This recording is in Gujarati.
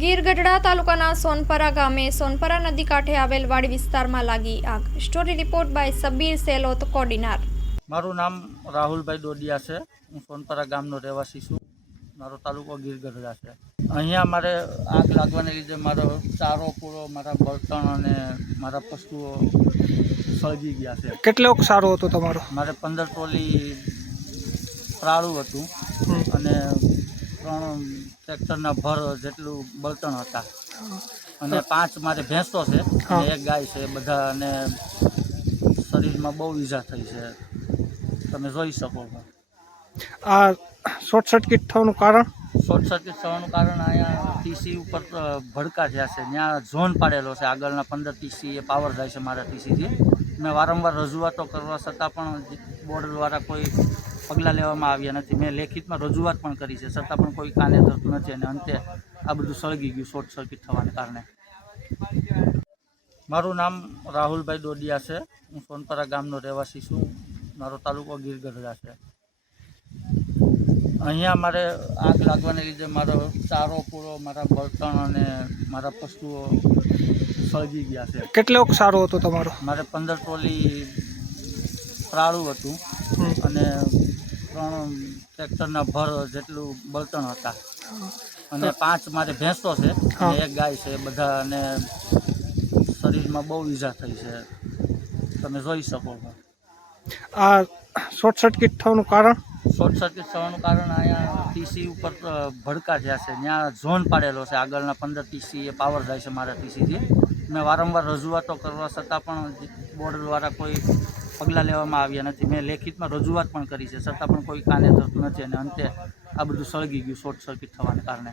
ગીર ગઢડા તાલુકાના સોનપરા ગામે સોનપરા નદી કાંઠે આવેલ વાડી વિસ્તારમાં લાગી આગ। Story report by Sabir Selot Kodinar. મારું નામ રાહુલભાઈ ડોડિયા છે। હું સોનપરા ગામનો રહેવાસી છું। મારો તાલુકો ગીર ગઢડા છે। અહીંયા મારે આગ લાગવાને લીધે મારો ચારો પૂરો, મારા બળતણ અને મારા પશુઓ સળગી ગયા છે। કેટલોક સારો હતો તમારો? મારે 15 ટ્રોલી પ્રાળું હતું અને 3 ટ્રેક્ટરના ભર જેટલું બળતણ હતા અને 5 મારે ભેંસો છે અને 1 ગાય છે। બધાને શરીરમાં બહુ ઈજા થઈ છે, તમે જોઈ શકો છો। આ શોર્ટ સર્કિટ થવાનું કારણ? શોર્ટ સર્કિટ થવાનું કારણ અહીંયા ટીસી ઉપર ભડકા થયા છે, ત્યાં ઝોન પાડેલો છે। આગળના 15 ટીસી એ પાવર જાય છે મારા ટીસીથી। મેં વારંવાર રજૂઆતો કરવા છતાં પણ બોર્ડ દ્વારા કોઈ પગલાં લેવામાં આવ્યા નથી। મેં લેખિતમાં રજૂઆત પણ કરી છે, છતાં પણ કોઈ કાને ધરતું નથી અને અંતે આ બધું સળગી ગયું શોર્ટ સર્કિટ થવાને કારણે। મારું નામ રાહુલભાઈ ડોડિયા છે। હું સોનપરા ગામનો રહેવાસી છું। મારો તાલુકો ગીર ગઢડા છે। અહીંયા મારે આગ લાગવાને લીધે મારો ચારો પૂરો, મારા બળતણ અને મારા પશુઓ સળગી ગયા છે। કેટલોક સારો હતો તમારો? મારે 15 ટ્રોલી પ્રાળું હતું અને 3 ટ્રેક્ટરના ભર જેટલું બળતણ હતા અને 5 મારે ભેંસો છે અને 1 ગાય છે। બધાને શરીરમાં બહુ ઈજા થઈ છે, તમે જોઈ શકો છો। આ શોર્ટ સર્કિટ થવાનું કારણ? શોર્ટ સર્કિટ થવાનું કારણ અહીંયા ટીસી ઉપર ભડકા થયા છે, ત્યાં ઝોન પાડેલો છે। આગળના 15 ટીસી એ પાવર જાય છે મારા ટીસીથી। મેં વારંવાર રજૂઆતો કરવા છતાં પણ બોર્ડ દ્વારા કોઈ પગલાં લેવામાં આવ્યા નથી। મેં લેખિતમાં રજૂઆત પણ કરી છે, છતાં પણ કોઈ કાને ધરતું નથી અને અંતે આ બધું સળગી ગયું શોર્ટ સર્કિટ થવાને કારણે।